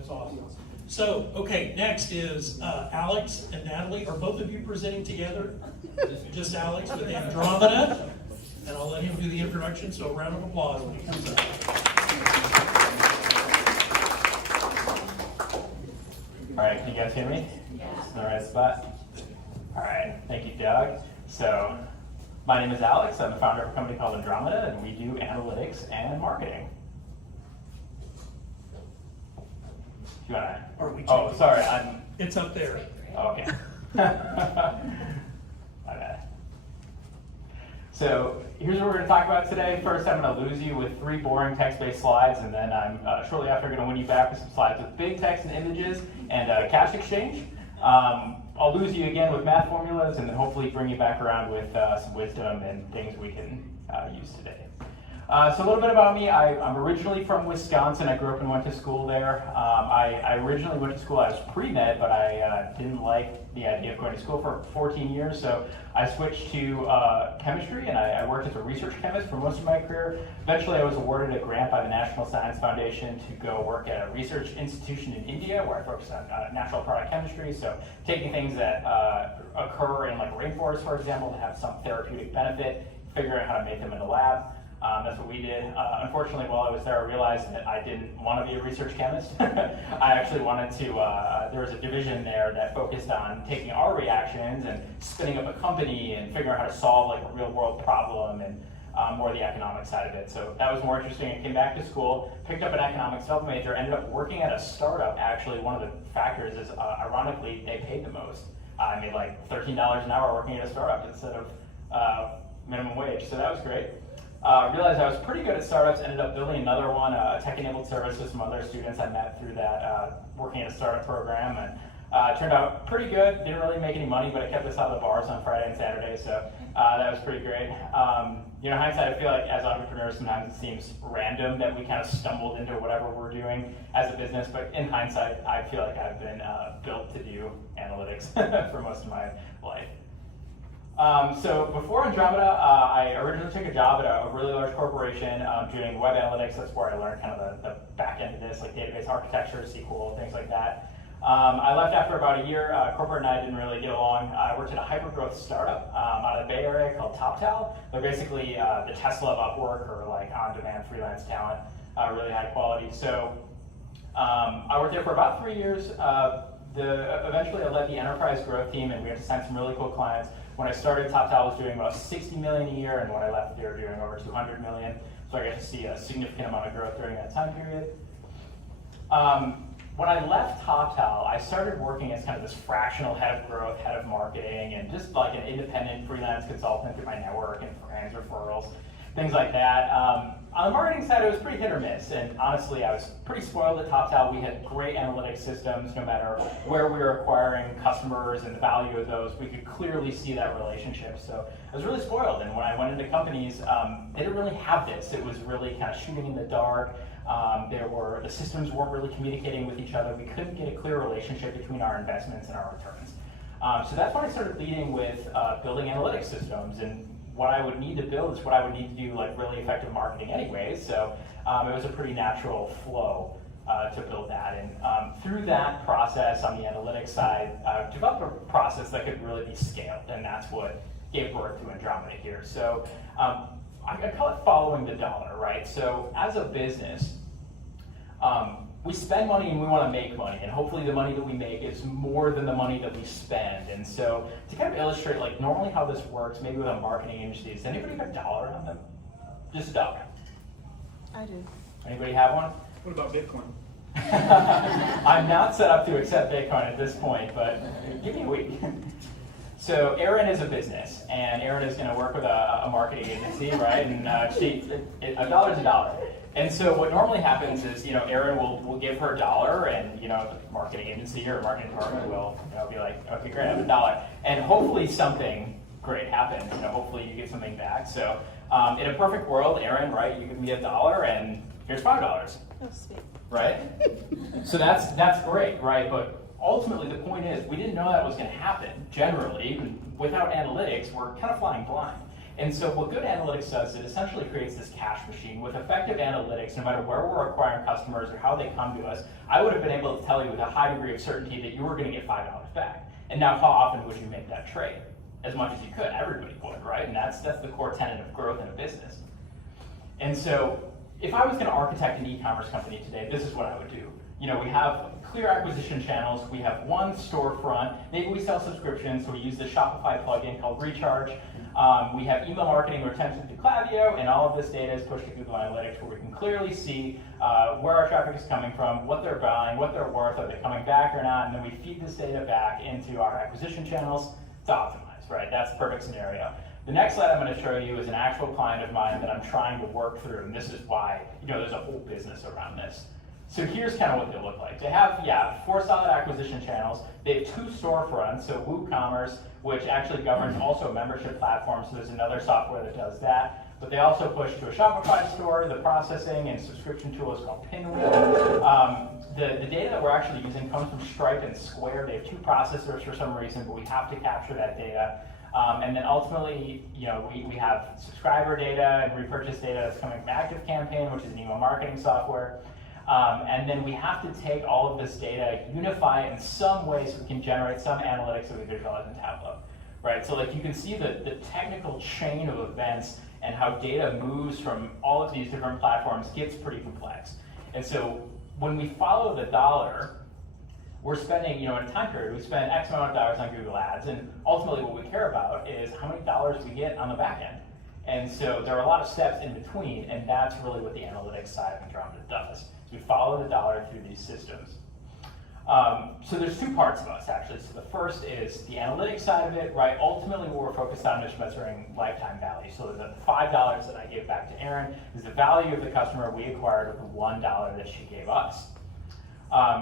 that's awesome. So, okay, next is Alex and Natalie. Are both of you presenting together? Just Alex with Andromeda. And I'll let him do the introduction, so a round of applause when he comes up. All right, can you guys hear me? Yeah. All right, spot. All right, thank you, Doug. So, my name is Alex. I'm the founder of a company called Andromeda, and we do analytics and marketing. Do you wanna? Oh, sorry, It's up there. Okay. My bad. So here's what we're going to talk about today. First, I'm going to lose you with 3 boring text-based slides, and then I'm shortly after going to win you back with some slides with big text and images and cash exchange. I'll lose you again with math formulas, and then hopefully bring you back around with some wisdom and things we can use today. So a little bit about me. I'm originally from Wisconsin. I grew up and went to school there. I originally went to school as pre-med, but I didn't like the idea of going to school for 14 years, so I switched to chemistry, and I worked as a research chemist for most of my career. Eventually, I was awarded a grant by the National Science Foundation to go work at a research institution in India, where I focused on natural product chemistry, so taking things that occur in like rainforests, for example, to have some therapeutic benefit, figuring out how to make them in the lab. That's what we did. Unfortunately, while I was there, I realized that I didn't want to be a research chemist. I actually wanted to, there was a division there that focused on taking our reactions and spinning up a company and figuring out how to solve like a real world problem and more the economic side of it. So that was more interesting. I came back to school, picked up an economics double major, ended up working at a startup. Actually, one of the factors is, ironically, they paid the most. I made like $13 an hour working at a startup instead of minimum wage, so that was great. Realized I was pretty good at startups, ended up building another one, a tech-enabled service with some other students I met through that, working at a startup program, and it turned out pretty good. Didn't really make any money, but I kept us out of the bars on Friday and Saturday, so that was pretty great. Hindsight, I feel like as entrepreneurs, sometimes it seems random that we kind of stumbled into whatever we're doing as a business, but in hindsight, I feel like I've been built to do analytics for most of my life. So before Andromeda, I originally took a job at a really large corporation doing web analytics. That's where I learned kind of the back end of this, like database architecture, SQL, things like that. I left after about a year. Corporate and I didn't really get along. I worked at a hyper-growth startup out of the Bay Area called TopTal. They're basically the Tesla of Upwork, or like on-demand freelance talent, really high quality. So I worked there for about 3 years. Eventually, I led the enterprise growth team, and we had to sign some really cool clients. When I started, TopTal was doing about 60 million a year, and when I left, they were doing over 200 million. So I got to see a significant amount of growth during that time period. When I left TopTal, I started working as kind of this fractional head of growth, head of marketing, and just like an independent freelance consultant through my network and friends, referrals, things like that. On the marketing side, it was pretty hit or miss, and honestly, I was pretty spoiled at TopTal. We had great analytics systems. No matter where we were acquiring customers and the value of those, we could clearly see that relationship. So I was really spoiled, and when I went into companies, they didn't really have this. It was really kind of shooting in the dark. The systems weren't really communicating with each other. We couldn't get a clear relationship between our investments and our returns. So that's when I started leading with building analytics systems, and what I would need to build is what I would need to do like really effective marketing anyways. So it was a pretty natural flow to build that. And through that process on the analytics side, developed a process that could really be scaled, and that's what gave birth to Andromeda here. So I call it following the dollar, right? So as a business, we spend money and we want to make money, and hopefully the money that we make is more than the money that we spend. And so to kind of illustrate like normally how this works, maybe with a marketing agency, does anybody have a dollar on them? Just a dollar. I do. Anybody have one? What about Bitcoin? I'm not set up to accept Bitcoin at this point, but give me a week. So Erin is a business, and Erin is going to work with a marketing agency, right? And a dollar's a dollar. And so what normally happens is, Erin will give her $1, and the marketing agency or marketing department will, be like, okay, great, I have $1, and hopefully something great happens. Hopefully you get something back. So in a perfect world, Erin, right, you give me $1, and here's $5. Oh, sweet. Right? So that's great, right? But ultimately, the point is, we didn't know that was going to happen. Generally, without analytics, we're kind of flying blind. And so what good analytics does, it essentially creates this cash machine with effective analytics. No matter where we're acquiring customers or how they come to us, I would have been able to tell you with a high degree of certainty that you were going to get $5 back. And now how often would you make that trade? As much as you could. Everybody would, right? And that's the core tenet of growth in a business. And so if I was going to architect an e-commerce company today, this is what I would do. We have clear acquisition channels. We have one storefront. Maybe we sell subscriptions, so we use the Shopify plugin called Recharge. We have email marketing retention to Klaviyo, and all of this data is pushed to Google Analytics, where we can clearly see where our traffic is coming from, what they're buying, what they're worth, are they coming back or not, and then we feed this data back into our acquisition channels to optimize, right? That's the perfect scenario. The next slide I'm going to show you is an actual client of mine that I'm trying to work through, and this is why there's a whole business around this. So here's kind of what they look like. They have, 4 solid acquisition channels. They have 2 storefronts, so WooCommerce, which actually governs also a membership platform, so there's another software that does that. But they also push to a Shopify store. The processing and subscription tool is called Pinwheel. The data that we're actually using comes from Stripe and Square. They have 2 processors for some reason, but we have to capture that data. And then ultimately, we have subscriber data and repurchase data that's coming from ActiveCampaign, which is an email marketing software. And then we have to take all of this data, unify it in some way so we can generate some analytics that we visualize in Tableau, right? So you can see the technical chain of events and how data moves from all of these different platforms gets pretty complex. And so when we follow the dollar, we're spending, in a time period, we spend X amount of dollars on Google Ads, and ultimately what we care about is how many dollars we get on the back end. And so there are a lot of steps in between, and that's really what the analytics side of Andromeda does. So we follow the dollar through these systems. So there's 2 parts of us, actually. So the first is the analytics side of it, right? Ultimately, what we're focused on is measuring lifetime value. So the $5 that I gave back to Erin is the value of the customer we acquired with the $1 that she gave us.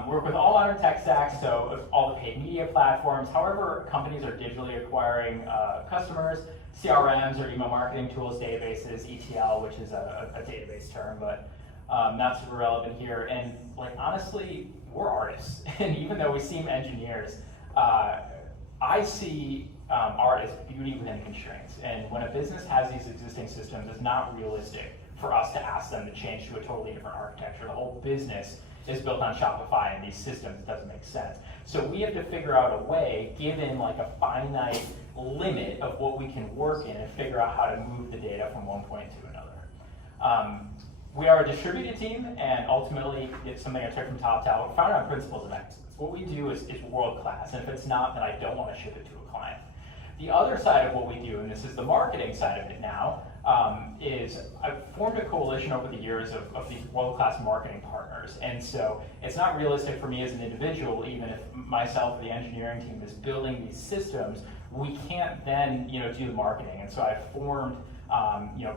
Work with all modern tech stacks, so all the paid media platforms. However, companies are digitally acquiring customers, CRMs or email marketing tools, databases, ETL, which is a database term, but not super relevant here. And honestly, we're artists. And even though we seem engineers, I see art as beauty within constraints. And when a business has these existing systems, it's not realistic for us to ask them to change to a totally different architecture. The whole business is built on Shopify and these systems. It doesn't make sense. So we have to figure out a way, given a finite limit of what we can work in, and figure out how to move the data from one point to another. We are a distributed team, and ultimately, it's something I took from top down. We're founded on principles of excellence. What we do is world class, and if it's not, then I don't want to ship it to a client. The other side of what we do, and this is the marketing side of it now, is I've formed a coalition over the years of these world-class marketing partners. And so it's not realistic for me as an individual, even if myself or the engineering team is building these systems, we can't then do the marketing. And so I've formed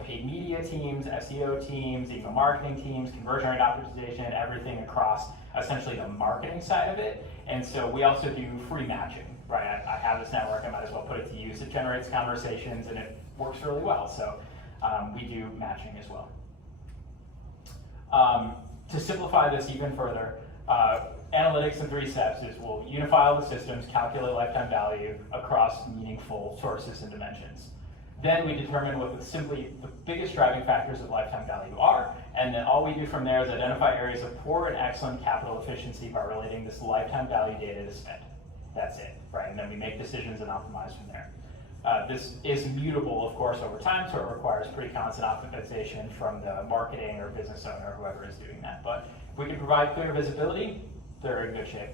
paid media teams, SEO teams, email marketing teams, conversion rate optimization, everything across essentially the marketing side of it. And so we also do free matching, right? I have this network, I might as well put it to use. It generates conversations and it works really well. So we do matching as well. To simplify this even further, analytics in 3 steps is we'll unify all the systems, calculate lifetime value across meaningful sources and dimensions. Then we determine what simply the biggest driving factors of lifetime value are, and then all we do from there is identify areas of poor and excellent capital efficiency by relating this lifetime value data to spend. That's it, right? And then we make decisions and optimize from there. This is mutable, of course, over time, so it requires pretty constant optimization from the marketing or business owner, whoever is doing that. But if we can provide clear visibility, they're in good shape.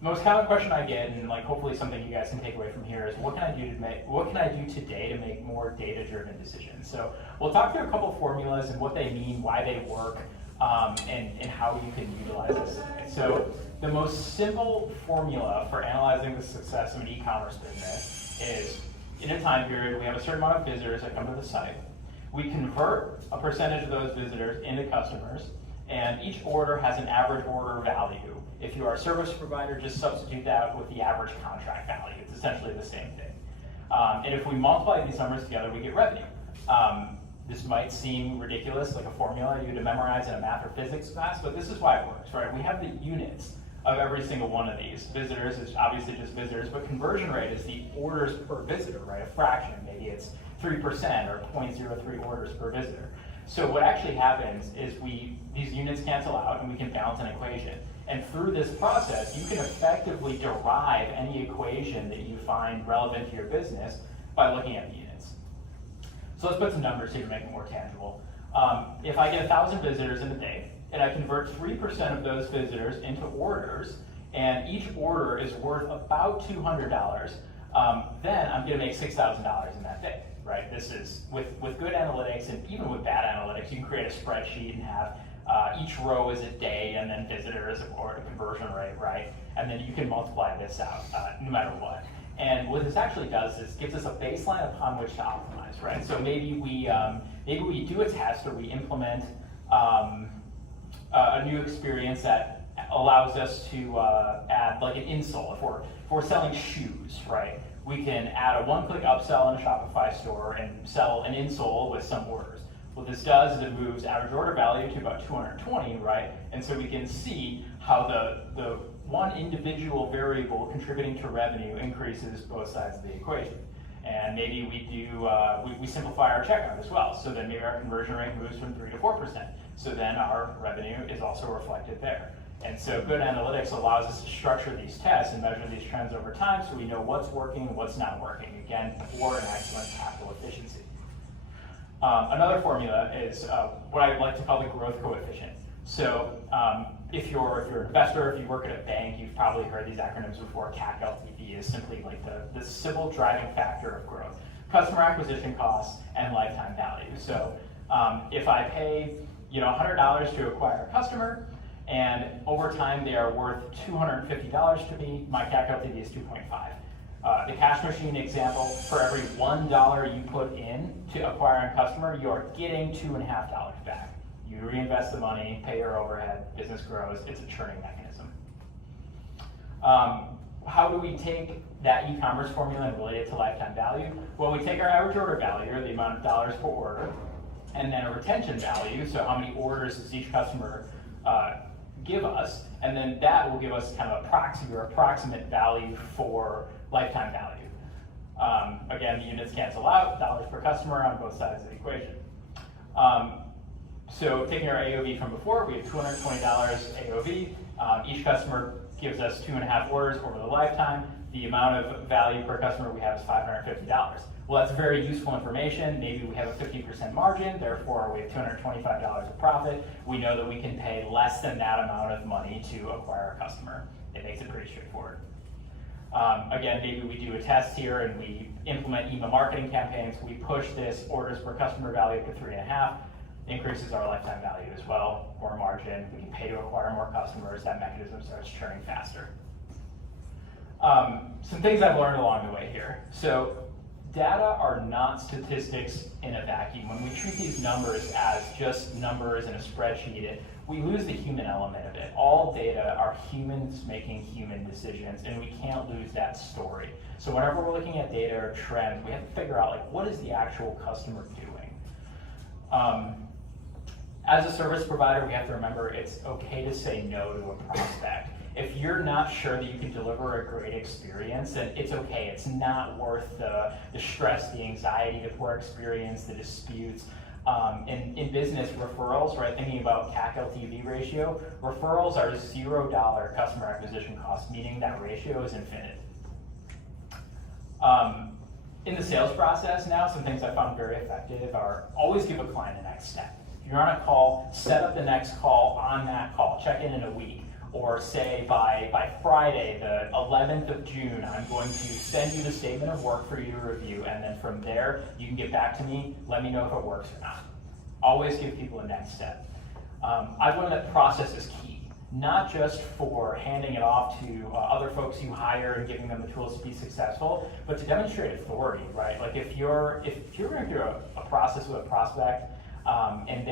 Most common question I get, and hopefully something you guys can take away from here, is what can I do today to make more data-driven decisions? So we'll talk through a couple of formulas and what they mean, why they work, and how you can utilize this. So the most simple formula for analyzing the success of an e-commerce business is, in a time period, we have a certain amount of visitors that come to the site. We convert a percentage of those visitors into customers, and each order has an average order value. If you are a service provider, just substitute that with the average contract value. It's essentially the same thing. And if we multiply these numbers together, we get revenue. This might seem ridiculous, like a formula you had to memorize in a math or physics class, but this is why it works, right? We have the units of every single one of these. Visitors is obviously just visitors, but conversion rate is the orders per visitor, right? A fraction, maybe it's 3% or 0.03 orders per visitor. So what actually happens is these units cancel out and we can balance an equation. And through this process, you can effectively derive any equation that you find relevant to your business by looking at the units. So let's put some numbers here to make it more tangible. If I get 1,000 visitors in a day, and I convert 3% of those visitors into orders, and each order is worth about $200, then I'm gonna make $6,000 in that day, right? This is, with good analytics, and even with bad analytics, you can create a spreadsheet and have each row is a day, and then visitors or conversion rate, right? And then you can multiply this out no matter what. And what this actually does is gives us a baseline upon which to optimize, right? So maybe we do a test or we implement a new experience that allows us to add like an insole. If we're selling shoes, right? We can add a one-click upsell in a Shopify store and sell an insole with some orders. What this does is it moves average order value to about 220, right? And so we can see how the one individual variable contributing to revenue increases both sides of the equation. And maybe we simplify our checkout as well. So then maybe our conversion rate moves from 3 to 4%. So then our revenue is also reflected there. And so good analytics allows us to structure these tests and measure these trends over time so we know what's working and what's not working. Again, for an excellent capital efficiency. Another formula is what I like to call the growth coefficient. So if you're an investor, if you work at a bank, you've probably heard these acronyms before. CAC LTV is simply like the civil driving factor of growth. Customer acquisition costs and lifetime value. So if I pay $100 to acquire a customer, and over time they are worth $250 to me, my CAC LTV is 2.5. The cash machine example, for every $1 you put in to acquire a customer, you're getting $2.50 back. You reinvest the money, pay your overhead, business grows, it's a churning mechanism. How do we take that e-commerce formula and relate it to lifetime value? Well, we take our average order value, or the amount of dollars per order, and then a retention value, so how many orders does each customer give us, and then that will give us kind of a proxy or approximate value for lifetime value. Again, the units cancel out, dollars per customer on both sides of the equation. So taking our AOV from before, we have $220 AOV. Each customer gives us 2.5 orders over the lifetime. The amount of value per customer we have is $550. Well, that's very useful information. Maybe we have a 50% margin, therefore we have $225 of profit. We know that we can pay less than that amount of money to acquire a customer. It makes it pretty straightforward. Again, maybe we do a test here and we implement email marketing campaigns. We push this orders per customer value up to 3.5. Increases our lifetime value as well, more margin. We can pay to acquire more customers. That mechanism starts churning faster. Some things I've learned along the way here. So data are not statistics in a vacuum. When we treat these numbers as just numbers in a spreadsheet, we lose the human element of it. All data are humans making human decisions, and we can't lose that story. So whenever we're looking at data or trends, we have to figure out like what is the actual customer doing. As a service provider, we have to remember it's okay to say no to a prospect. If you're not sure that you can deliver a great experience, then it's okay. It's not worth the stress, the anxiety, the poor experience, the disputes. In business, referrals, right, thinking about CAC LTV ratio, referrals are $0 customer acquisition cost, meaning that ratio is infinite. In the sales process now, some things I found very effective are always give a client a next step. If you're on a call, set up the next call on that call, check in a week, or say by Friday, the 11th of June, I'm going to send you the statement of work for you to review, and then from there, you can get back to me, let me know if it works or not. Always give people a next step. I've learned that process is key. Not just for handing it off to other folks you hire and giving them the tools to be successful, but to demonstrate authority, right? Like if you're going through a process with a prospect and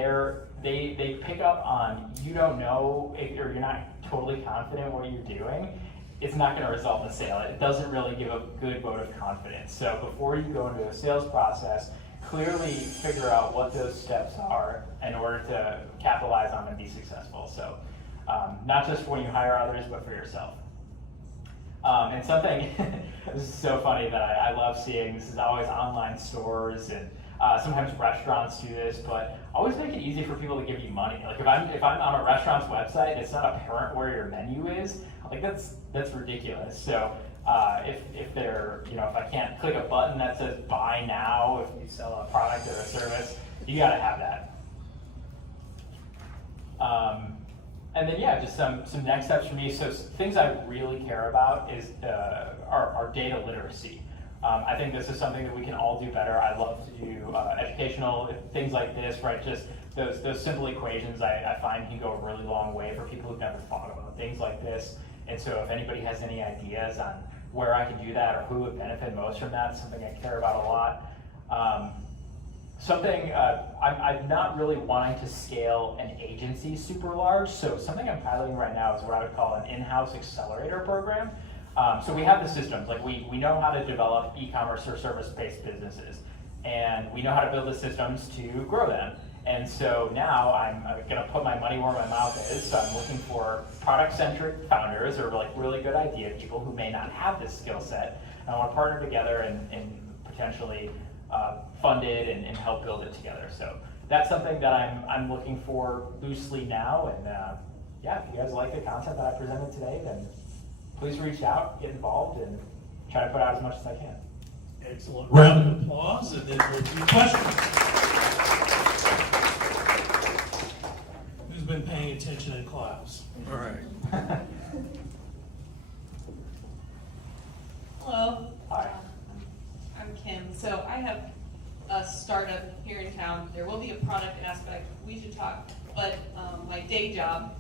they pick up on you don't know or you're not totally confident what you're doing, it's not going to result in a sale. It doesn't really give a good vote of confidence. So before you go into a sales process, clearly figure out what those steps are in order to capitalize on and be successful. So not just when you hire others, but for yourself. And something, this is so funny that I love seeing, this is always online stores and sometimes restaurants do this, but always make it easy for people to give you money. Like if I'm on a restaurant's website and it's not apparent where your menu is, like that's ridiculous. So if they're, if I can't click a button that says buy now, if you sell a product or a service, you gotta have that. And then yeah, just some next steps for me. So things I really care about is our data literacy. I think this is something that we can all do better. I love to do educational things like this, right? Just those simple equations I find can go a really long way for people who've never thought about things like this. And so if anybody has any ideas on where I can do that or who would benefit most from that, it's something I care about a lot. I'm not really wanting to scale an agency super large, so something I'm piloting right now is what I would call an in-house accelerator program. So we have the systems, like we know how to develop e-commerce or service-based businesses, and we know how to build the systems to grow them. And so now I'm gonna put my money where my mouth is, so I'm looking for product-centric founders or like really good idea people who may not have this skill set. And I wanna partner together and potentially fund it and help build it together. So that's something that I'm looking for loosely now. And yeah, if you guys like the content that I presented today, then please reach out, get involved, and try to put out as much as I can. Excellent. Round of applause, and then we'll do questions. Who's been paying attention in class? All right. Hello. Hi. I'm Kim. So I have a startup here in town. There will be a product aspect. We should talk. But my day job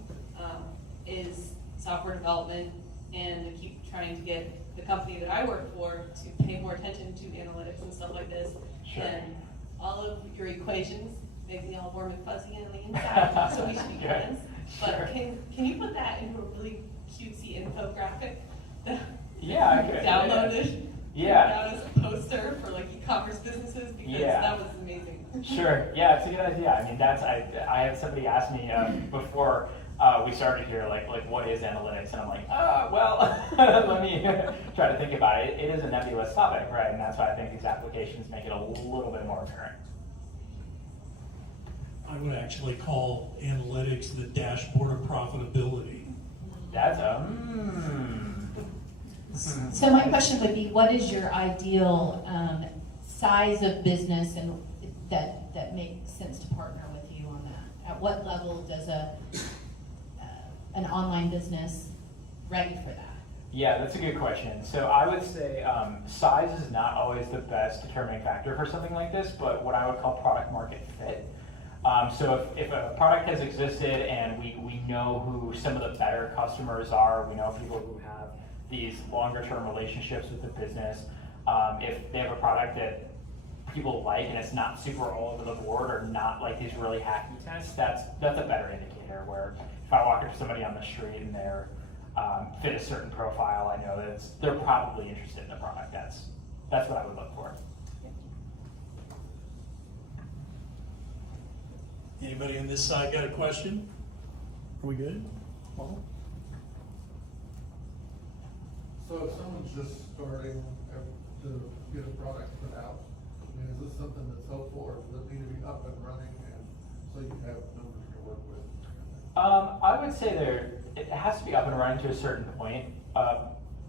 is software development, and I keep trying to get the company that I work for to pay more attention to analytics and stuff like this. Sure. And all of your equations make me all warm and fuzzy on the inside, so we should be friends. But Sure. can you put that into a really cutesy infographic that Yeah, I could. downloaded? Yeah. Out as a poster for like e-commerce businesses, because Yeah. that was amazing. Sure. Yeah, it's a good idea. I mean, I had somebody ask me before we started here, like what is analytics, and I'm like, well, let me try to think about it. It is a nebulous topic, right? And that's why I think these applications make it a little bit more apparent. I would actually call analytics the dashboard of profitability. That's a So my question would be, what is your ideal size of business and that makes sense to partner with you on that? At what level does an online business ready for that? Yeah, that's a good question. So I would say size is not always the best determining factor for something like this, but what I would call product market fit. So if a product has existed and we know who some of the better customers are, we know people who have these longer term relationships with the business, if they have a product that people like and it's not super all over the board or not like these really hacky tests, that's a better indicator. Where if I walk up to somebody on the street and they're fit a certain profile, I know that they're probably interested in the product. That's what I would look for. Anybody on this side got a question? Are we good? Paul? So if someone's just starting to get a product put out, I mean, is this something that's helpful, or does it need to be up and running, and so you have numbers to work with? I would say it has to be up and running to a certain point.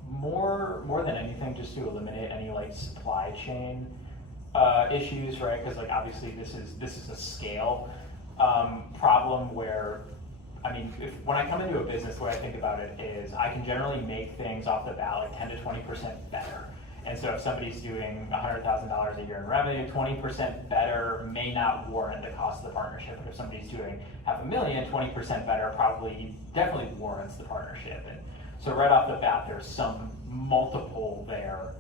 More than anything, just to eliminate any like supply chain issues, right? Because like obviously this is a scale problem where, I mean, when I come into a business, the way I think about it is I can generally make things off the bat like 10 to 20% better. And so if somebody's doing $100,000 a year in revenue, 20% better may not warrant the cost of the partnership. But if somebody's doing $500,000, 20% better definitely warrants the partnership. And so right off the bat, there's some multiple there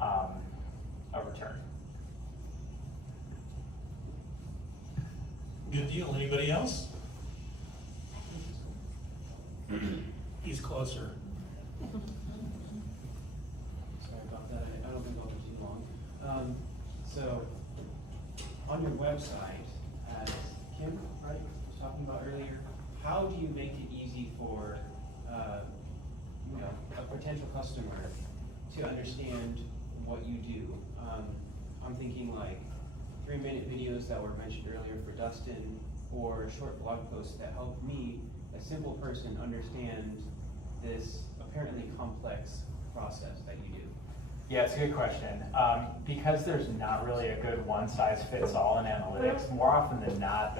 of return. Good deal. Anybody else? He's closer. Sorry about that. I don't think I'll be too long. So, on your website, as Kim, right, was talking about earlier, how do you make it easy easy for, you know, a potential customer to understand what you do. I'm thinking like 3-minute videos that were mentioned earlier for Dustin, or short blog posts that help me, a simple person, understand this apparently complex process that you do. Yeah, it's a good question. Because there's not really a good one-size-fits-all in analytics, more often than not,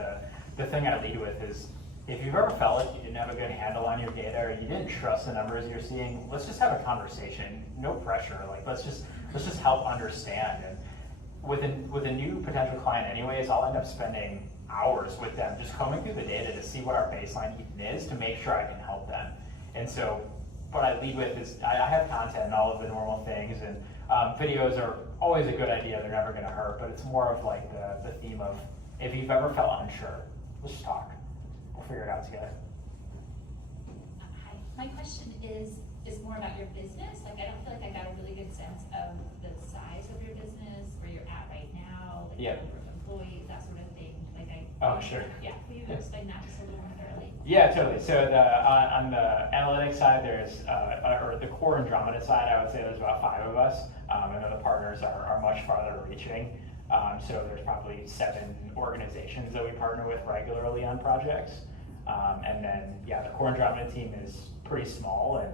the thing I lead with is, if you've ever felt like you didn't have a good handle on your data, or you didn't trust the numbers you're seeing, let's just have a conversation. No pressure. Like, let's just help understand. And with a new potential client anyways, I'll end up spending hours with them just combing through the data to see what our baseline even is, to make sure I can help them. And so what I lead with is I have content and all of the normal things, and videos are always a good idea. They're never going to hurt, but it's more of like the theme of, if you've ever felt unsure, let's just talk. We'll figure it out together. Hi, my question is more about your business. Like, I don't feel like I got a really good sense of the size of your business, where you're at right now, like Yeah. the number of employees, that sort of thing. Like, Oh, sure. Yeah, will you explain that just a little more thoroughly? Yeah, totally. So on the analytics side, there's, or the core Andromeda side, I would say there's about 5 of us. And then the partners are much farther reaching. So there's probably 7 organizations that we partner with regularly on projects. And then, yeah, the core Andromeda team is pretty small, and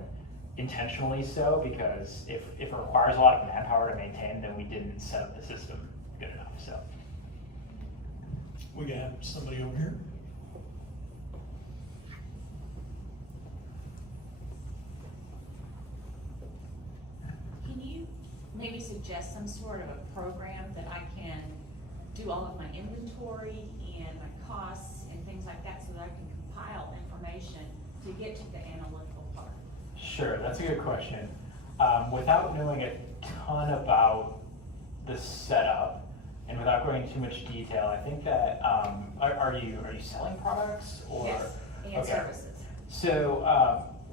intentionally so, because if it requires a lot of manpower to maintain, then we didn't set up the system good enough, so. We got somebody over here. Can you maybe suggest some sort of a program that I can do all of my inventory and my costs and things like that, so that I can compile information to get to the analytical part? Sure, that's a good question. Without knowing a ton about the setup, and without going into too much detail, I think that, are you selling products or? Yes, and Okay. services. So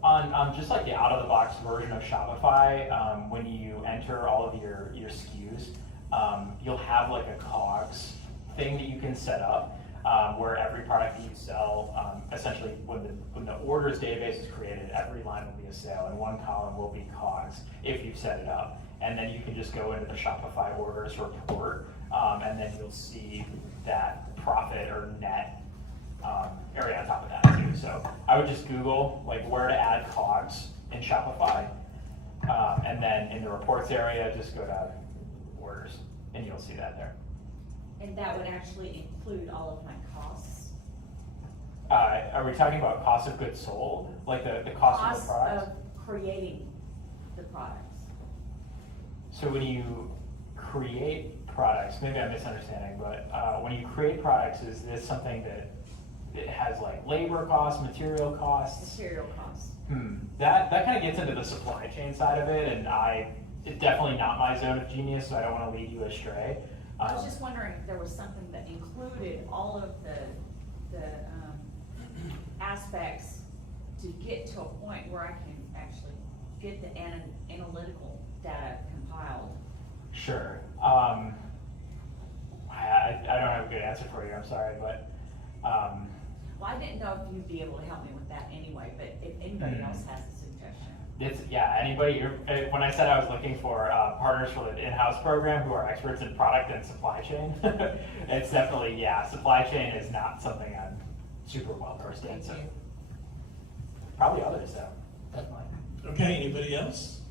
on just like the out-of-the-box version of Shopify, when you enter all of your SKUs, you'll have like a COGS thing that you can set up, where every product that you sell, essentially when the orders database is created, every line will be a sale, and one column will be COGS if you've set it up. And then you can just go into the Shopify orders report, and then you'll see that profit or net area on top of that too. So I would just Google like where to add COGS in Shopify, and then in the reports area, just go to orders, and you'll see that there. And that would actually include all of my costs? Are we talking about cost of goods sold, like the cost of the product? Cost of creating the products. So when you create products, maybe I'm misunderstanding, but when you create products, is this something that it has like labor costs, material costs? Material costs. That kind of gets into the supply chain side of it, and it's definitely not my zone of genius, so I don't want to lead you astray. I was just wondering if there was something that included all of the aspects to get to a point where I can actually get the analytical data compiled. Sure. I don't have a good answer for you, I'm sorry, but Well, I didn't know if you'd be able to help me with that anyway, but if anybody else has a suggestion. anybody, when I said I was looking for partners for the in-house program who are experts in product and supply chain, it's definitely, supply chain is not something I'm super well versed in, so. Probably others though, definitely. Okay, anybody else?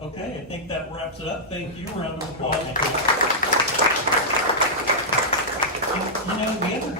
Okay, I think that wraps it up. Thank you. Round of Cool, applause. thank you. You know, the other